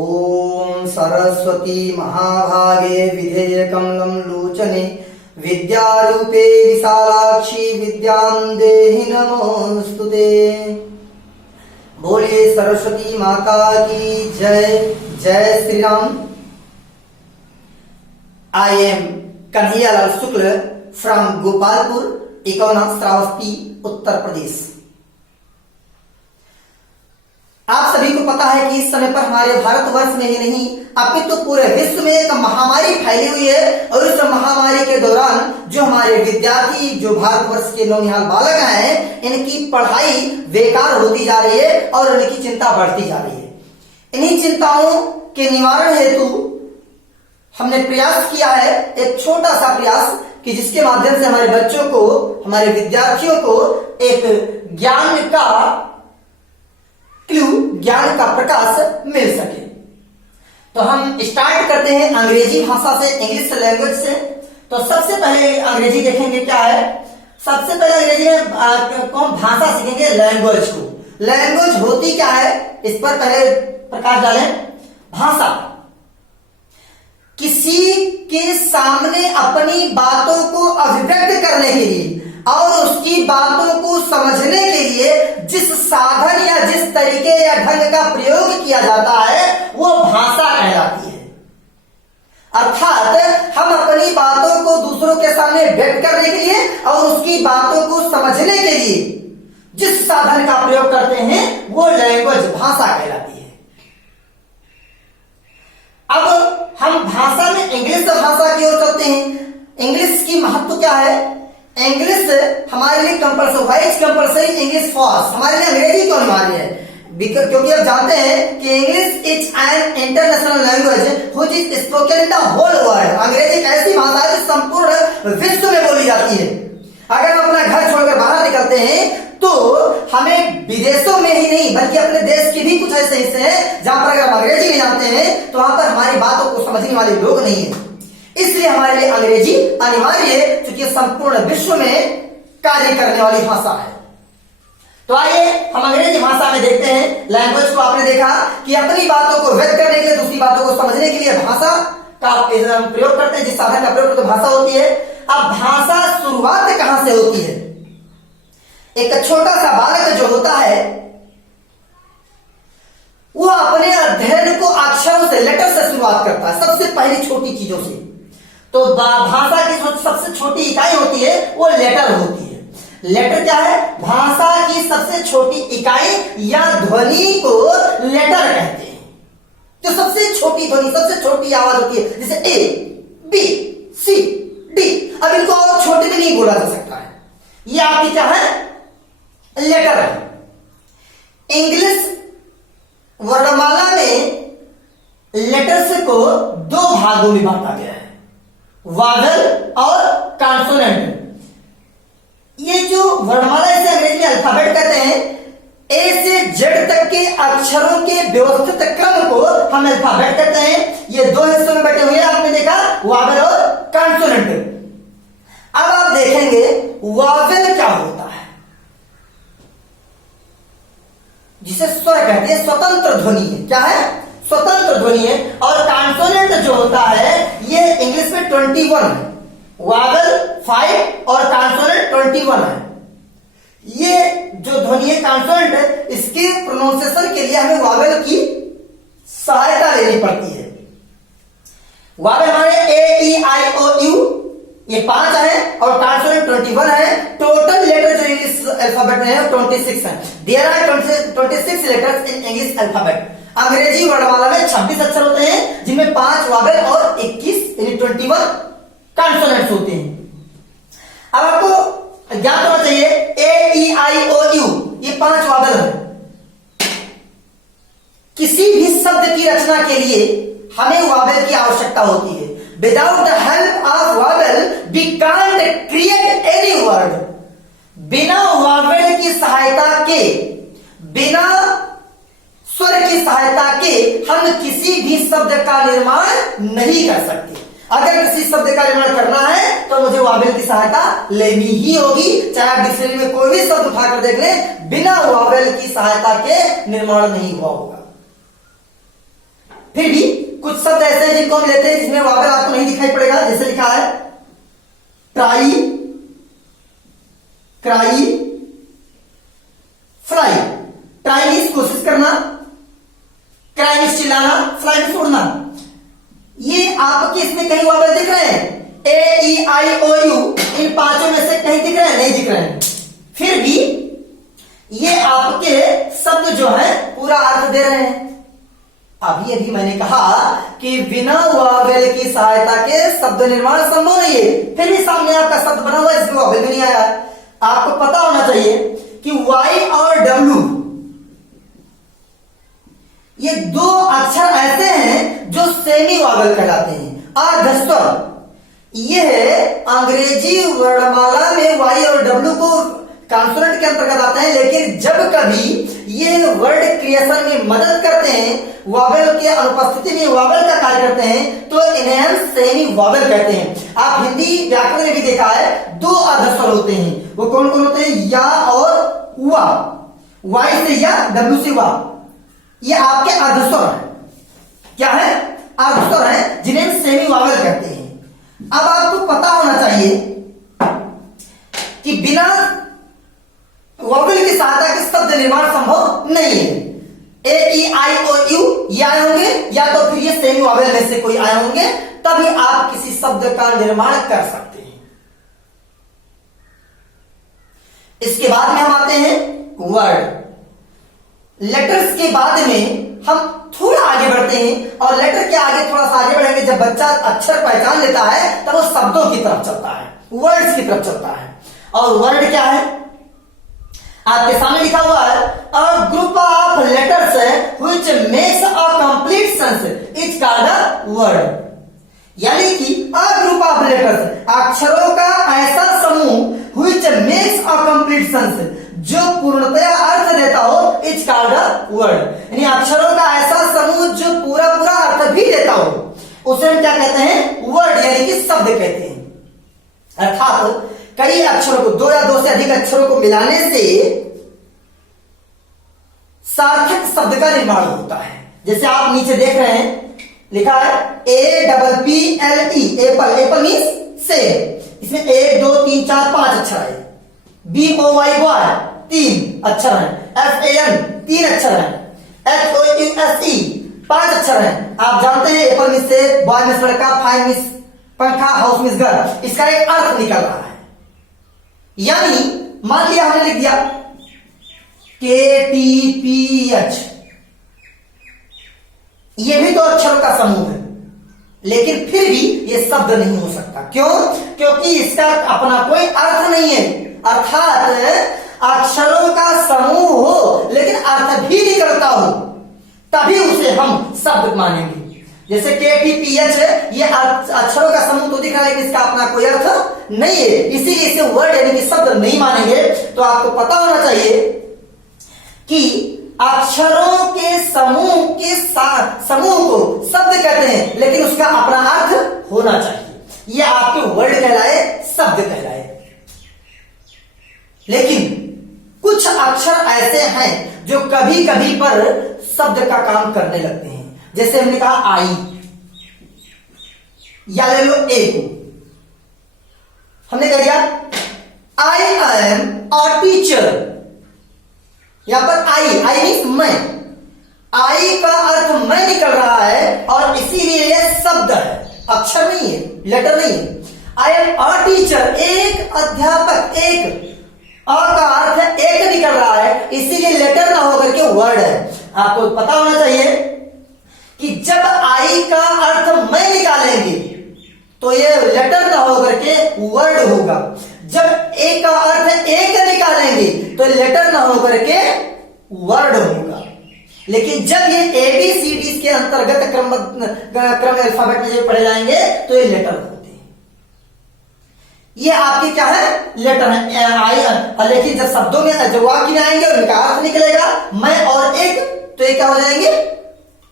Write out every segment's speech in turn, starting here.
ओम सरस्वती महाभागे विधेयकमलं लोचने विद्यारूपे विशालाक्षी विद्यां देहि नमोस्तुते। बोलिए सरस्वती माता की जय। जय Shri Ram. I am Kanhaiyalal Shukla from Gopalpur, Ikauna, Shravasti, Uttar Pradesh. आप सभी को पता है कि इस समय पर हमारे भारतवर्ष में ही नहीं अपितु तो पूरे विश्व में एक महामारी फैली हुई है और इस महामारी के दौरान जो हमारे विद्यार्थी, जो भारतवर्ष के नौनिहाल बालक हैं, इनकी पढ़ाई बेकार होती जा रही है और इनकी चिंता बढ़ती जा रही है। इन्हीं चिंताओं के निवारण हेतु हमने प्रयास किया है, एक छोटा सा प्रयास कि जिसके माध्यम से हमारे बच्चों को, हमारे विद्यार्थियों को एक ज्ञान का क्लू, ज्ञान का प्रकाश मिल सके। तो हम स्टार्ट करते हैं अंग्रेजी भाषा से, इंग्लिश लैंग्वेज से। तो सबसे पहले अंग्रेजी देखेंगे क्या है। सबसे पहले अंग्रेजी में कौन भाषा सीखेंगे, लैंग्वेज को। लैंग्वेज होती क्या है, इस पर पहले प्रकाश डालें। भाषा किसी के सामने अपनी बातों को अभिव्यक्त करने के लिए और उसकी बातों को समझने के लिए जिस साधन या जिस तरीके या ढंग का प्रयोग किया जाता है वो भाषा कहलाती है। अर्थात हम अपनी बातों को दूसरों के सामने व्यक्त करने के लिए और उसकी बातों को समझने के लिए जिस साधन का प्रयोग करते हैं वो लैंग्वेज, भाषा कहलाती है। अब हम भाषा में इंग्लिश भाषा की ओर चलते हैं। इंग्लिश की महत्व क्या है। इंग्लिश हमारे लिए compulsory, why compulsory English first, हमारे लिए अंग्रेजी क्यों अनिवार्य है, क्योंकि आप जानते हैं कि English is an international language which is spoken in the whole world. अंग्रेजी एक ऐसी भाषा है जो संपूर्ण विश्व में बोली जाती है। अगर हम अपना घर छोड़कर बाहर निकलते हैं तो हमें विदेशों में ही नहीं बल्कि अपने देश के भी कुछ ऐसे हिस्से हैं जहां पर अगर हम अंग्रेजी नहीं जानते हैं तो वहां पर हमारी बातों को समझने वाले लोग नहीं है। इसलिए हमारे लिए अंग्रेजी अनिवार्य है क्योंकि संपूर्ण विश्व में कार्य करने वाली भाषा है। तो आइए हम अंग्रेजी भाषा में देखते हैं। लैंग्वेज को आपने देखा कि अपनी बातों को व्यक्त करने के लिए, दूसरी बातों को समझने के लिए भाषा का प्रयोग करते हैं। जिस साधन का प्रयोग करते भाषा होती है। अब भाषा शुरुआत कहां से होती है। एक छोटा सा बालक जो होता है वो अपने अध्ययन को अक्षरों से, लेटर से शुरुआत करता है, सबसे पहली छोटी चीजों से। तो भाषा की जो सबसे छोटी इकाई होती है वो लेटर होती है। लेटर क्या है, भाषा की सबसे छोटी इकाई या ध्वनि को लेटर कहते हैं। जो सबसे छोटी ध्वनि, सबसे छोटी आवाज होती है, जैसे ए, बी, सी, डी। अब इनको और छोटे भी नहीं बोला जा सकता है। ये आपकी क्या है, लेटर है। इंग्लिश वर्णमाला में लेटर्स को दो भागों में बांटा गया है, वावेल और कॉन्सोनेंट। ये जो वर्णमाला, इसे अंग्रेजी में अल्फाबेट कहते हैं। ए से जेड तक के अक्षरों के व्यवस्थित क्रम को हम अल्फाबेट कहते हैं। ये दो हिस्सों में बटे हुए हैं, आपने देखा, वावेल और कॉन्सोनेंट। अब आप देखेंगे वावेल क्या होता है, जिसे स्वर कहते हैं, स्वतंत्र ध्वनि है। क्या है, स्वतंत्र ध्वनि है। और कॉन्सोनेंट जो होता है ये इंग्लिश में 21 है। वावेल 5 और कॉन्सोनेंट 21 है। ये जो ध्वनि है कॉन्सोनेंट है, इसके प्रोनाउंसिएशन के लिए हमें वावेल की सहायता लेनी पड़ती है। वावेल हमारे ए, ई, आई, ओ, यू, ये 5 है और कॉन्सोनेंट 21 है। टोटल लेटर जो इंग्लिश अल्फाबेट में है 26 है। There are 26 letters in English alphabet. अंग्रेजी वर्णमाला में 26 अक्षर होते हैं जिनमें 5 वावेल और 21 यानी 21 कॉन्सोनेंट्स होते हैं। अब आपको ज्ञात होना चाहिए ए, ई, आई, ओ, यू, ये 5 वावेल है। किसी भी शब्द की रचना के लिए हमें वावेल की आवश्यकता होती है। Without the help of vowel we can't create any word. बिना वावेल की सहायता के, बिना स्वर की सहायता के हम किसी भी शब्द का निर्माण नहीं कर सकते। अगर किसी शब्द का निर्माण करना है तो मुझे वावेल की सहायता लेनी ही होगी। चाहे आप डिक्शनरी में कोई भी शब्द उठाकर देख लें, बिना वावेल की सहायता के निर्माण नहीं हुआ होगा। फिर भी कुछ शब्द ऐसे हैं जिनको हम लेते हैं जिसमें वावल आपको नहीं दिखाई पड़ेगा, जैसे लिखा है try, cry, fly. Try means कोशिश करना, क्राई मीन्स चिल्लाना, फ्लाई मीन्स उड़ना। ये आपके इसमें कहीं वावल दिख रहे हैं? ए ई आई ओ यू, इन पांचों में से कहीं दिख रहे हैं? नहीं दिख रहे हैं। फिर भी ये आपके शब्द जो है पूरा अर्थ दे रहे हैं। अभी अभी मैंने कहा कि बिना वावेल की सहायता के शब्द निर्माण संभव नहीं है, फिर भी सामने आपका शब्द बना हुआ है जिसमें वावेल भी नहीं आया। आपको पता होना चाहिए कि वाई और डब्ल्यू ये दो अक्षर ऐसे हैं जो सेमी वावेल कहलाते हैं। अर्धस्वर यह अंग्रेजी वर्णमाला में वाई और डब्ल्यू को कॉन्सोनेंट के अंतर्गत आते हैं, लेकिन जब कभी ये वर्ड क्रिएशन में मदद करते हैं, वावेल की अनुपस्थिति में वावेल का कार्य करते हैं, तो इन्हें हम सेमी वावेल कहते हैं। आप हिंदी व्याकरण में भी देखा है दो अर्धस्वर होते हैं, वो कौन कौन होते हैं? या और वा, वाई से या, डब्ल्यू से वा, ये आपके अर्धस्वर है। क्या है? अर्धस्वर है जिन्हें हम सेमी वावेल कहते हैं। अब आपको पता होना चाहिए कि बिना वावेल की सहायता के शब्द निर्माण संभव नहीं है। ए ई आई ओ यू ये आए होंगे, या तो फिर ये सेमी वावेल में से कोई आए होंगे, तभी आप किसी शब्द का निर्माण कर सकते हैं। इसके बाद में हम आते हैं वर्ड। लेटर्स के बाद में हम थोड़ा आगे बढ़ते हैं, और लेटर के आगे थोड़ा सा आगे बढ़ेंगे। जब बच्चा अक्षर पहचान लेता है तब वो शब्दों की तरफ चलता है, वर्ड्स की तरफ चलता है। और वर्ड क्या है? आपके सामने लिखा हुआ है a group of letters which makes a complete sense is called a word. यानी कि अ ग्रुप ऑफ लेटर्स, अक्षरों का ऐसा समूह which makes a complete sense, जो पूर्णतया अर्थ देता हो, इज कॉल्ड अ वर्ड। यानी अक्षरों का ऐसा समूह जो पूरा पूरा अर्थ भी देता हो, उसे हम क्या कहते हैं? वर्ड, यानी कि शब्द कहते हैं। अर्थात कई अक्षरों को, दो या दो से अधिक अक्षरों को मिलाने से सार्थक शब्द का निर्माण होता है। जैसे आप नीचे देख रहे हैं लिखा है A double P L E, Apple. Apple means सेब। इसमें 1 2 3 4 5 अक्षर है। बी ओ वाई बॉय 3 अक्षर है। एफ ए एन 3 अक्षर है। H O U S E 5 अक्षर है। आप जानते हैं एप्पल मीन्स सेब, बॉय मीन्स लड़का, फाइन मीन्स पंखा, हाउस मीन्स घर। इसका एक अर्थ निकल रहा है। यानी मान लिया हमने लिख दिया के टी पी एच, ये भी तो अक्षरों का समूह है, लेकिन फिर भी ये शब्द नहीं हो सकता। क्यों? क्योंकि इसका अपना कोई अर्थ नहीं है। अर्थात अक्षरों का समूह हो लेकिन अर्थ भी निकलता हो, तभी उसे हम शब्द मानेंगे। जैसे के टी पी एच है, ये अक्षरों का समूह तो दिख रहा है, लेकिन इसका अपना कोई अर्थ नहीं है, इसीलिए इसे वर्ड यानी कि शब्द नहीं मानेंगे। तो आपको पता होना चाहिए कि अक्षरों के समूह को शब्द कहते हैं, लेकिन उसका अपना अर्थ होना चाहिए। यह आपके वर्ड कहलाए, शब्द कहलाए। लेकिन कुछ अक्षर ऐसे हैं जो कभी कभी पर शब्द का काम करने लगते हैं। जैसे हमने कहा आई, या ले लो ए को, हमने कह दिया आई एम अ टीचर। यहां पर आई मीन्स मैं, आई का अर्थ मैं निकल रहा है, और इसीलिए यह शब्द है, अक्षर नहीं है, लेटर नहीं है। आई एम अ टीचर, एक अध्यापक, एक अ का अर्थ एक निकल रहा है, इसीलिए लेटर ना होकर के वर्ड है। आपको पता होना चाहिए कि जब आई का अर्थ मैं निकालेंगे तो ये लेटर ना होकर के वर्ड होगा। जब ए का अर्थ एक निकालेंगे तो लेटर ना होकर के वर्ड होगा। लेकिन जब ये ABCD के अंतर्गत क्रम अल्फाबेट में जब पढ़े जाएंगे तो ये लेटर होते हैं। ये आपके क्या है? लेटर है आई। लेकिन जब शब्दों में जब वाक्य में आएंगे और इनका अर्थ निकलेगा मैं और एक, तो ये क्या हो जाएंगे?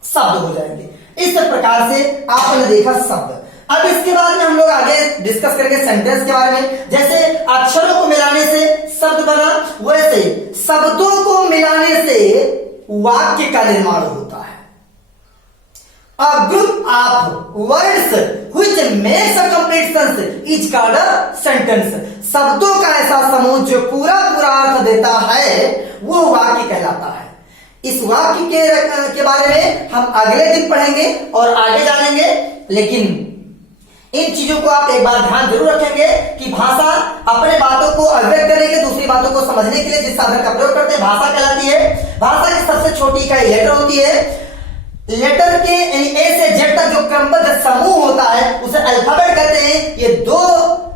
शब्द हो जाएंगे। इस प्रकार से आपने देखा शब्द। अब इसके बाद में हम लोग आगे डिस्कस करेंगे सेंटेंस के बारे में। जैसे अक्षरों को मिलाने से शब्द बना, वैसे शब्दों को मिलाने से वाक्य का निर्माण होता है। A group of words which makes a complete sense is called a sentence. शब्दों का ऐसा समूह जो पूरा पूरा अर्थ देता है वो वाक्य कहलाता है। इस वाक्य के बारे में हम अगले दिन पढ़ेंगे और आगे जानेंगे, लेकिन इन चीजों को आप एक बार ध्यान जरूर रखेंगे कि भाषा अपने बातों को अभिव्यक्त करने के लिए, दूसरी बातों को समझने के लिए जिस साधन का प्रयोग करते हैं भाषा कहलाती है। भाषा की सबसे छोटी इकाई लेटर होती है। लेटर के ए से जेड तक जो क्रमबद्ध समूह होता है उसे अल्फाबेट कहते हैं। ये दो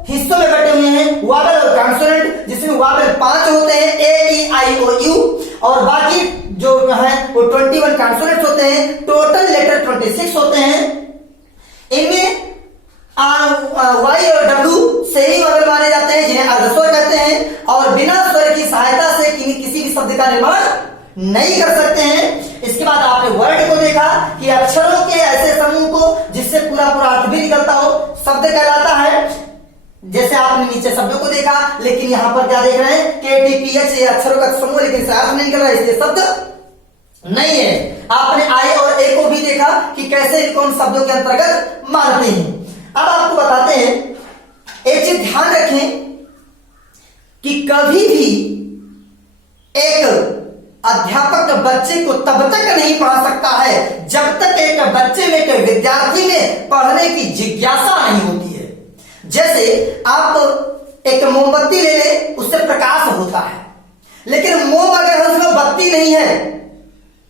हिस्सों में बटे हुए हैं, वोवेल और कॉन्सोनेंट, जिसमें वोवेल 5 होते हैं, ए ई आई ओ यू, और बाकी जो है वो 21 कॉन्सोनेंट्स होते हैं। टोटल लेटर 26 होते हैं। इनमें वाई और डब्ल्यू से ही वोवेल माने जाते हैं, जिन्हें अर्धस्वर कहते हैं, और बिना स्वर की सहायता से किसी भी शब्द का निर्माण नहीं कर सकते हैं। इसके बाद आपने वर्ड को देखा कि अक्षरों के ऐसे समूह को जिससे पूरा पूरा अर्थ भी निकलता हो शब्द कहलाता है। जैसे आपने नीचे शब्दों को देखा, लेकिन यहां पर क्या देख रहे हैं, KTPH ये अक्षरों का समूह, लेकिन इससे अर्थ नहीं निकल रहा है, इसलिए शब्द नहीं है। आपने आई और ए को भी देखा कि कैसे इनको उन शब्दों के अंतर्गत मानते हैं। अब आपको बताते हैं, एक चीज ध्यान रखें कि कभी भी एक अध्यापक बच्चे को तब तक नहीं पढ़ा सकता है जब तक एक बच्चे में, एक विद्यार्थी में पढ़ने की जिज्ञासा नहीं होती है। जैसे आप एक मोमबत्ती ले लें, उससे प्रकाश होता है, लेकिन मोम अगर उसमें बत्ती नहीं है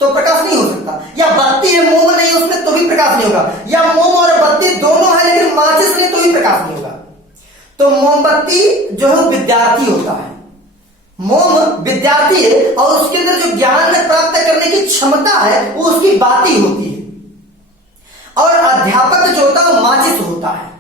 तो प्रकाश नहीं हो सकता, या बत्ती है मोम नहीं उसमें तो भी प्रकाश नहीं होगा, या मोम और बत्ती दोनों है लेकिन माचिस नहीं तो भी प्रकाश नहीं होगा। तो मोमबत्ती जो है विद्यार्थी होता है, मोम विद्यार्थी है, और उसके अंदर जो ज्ञान प्राप्त करने की क्षमता है वो उसकी बाती होती है। और अध्यापक जो होता है वो माचिस होता है।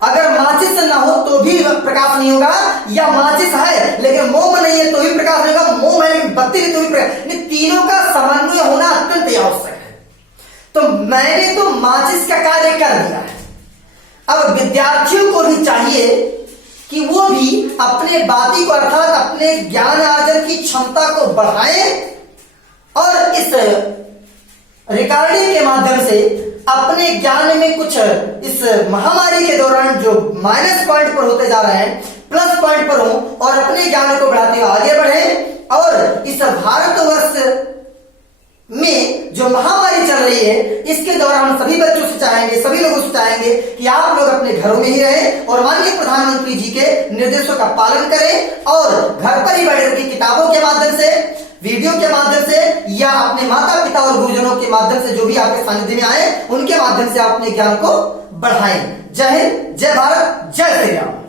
अगर माचिस ना हो तो भी प्रकाश नहीं होगा, या माचिस है लेकिन मोम नहीं है तो भी प्रकाश नहीं होगा, मोम है लेकिन बत्ती नहीं तो भी प्रकाश। तीनों का समन्वय होना अत्यंत आवश्यक है। तो मैंने तो माचिस का कार्य कर दिया है। अब विद्यार्थियों को भी चाहिए कि वो भी अपने बाती को अर्थात अपने ज्ञान अर्जन की क्षमता को बढ़ाएं, और इस रिकॉर्डिंग के माध्यम से अपने ज्ञान में कुछ इस महामारी के दौरान जो माइनस पॉइंट पर होते जा रहे हैं प्लस पॉइंट पर हो, और अपने ज्ञान को बढ़ाते हुए आगे बढ़े। और इस भारतवर्ष में जो महामारी चल रही है इसके दौरान हम सभी बच्चों से चाहेंगे, सभी लोगों से चाहेंगे कि आप लोग अपने घरों में ही रहें और माननीय प्रधानमंत्री जी के निर्देशों का पालन करें, और घर पर ही बैठे उनकी किताबों के माध्यम से, वीडियो के माध्यम से, या अपने माता पिता और गुरुजनों के माध्यम से जो भी आपके सानिध्य में आए उनके माध्यम से अपने ज्ञान को बढ़ाएं। जय हिंद, जय भारत, जय श्री राम।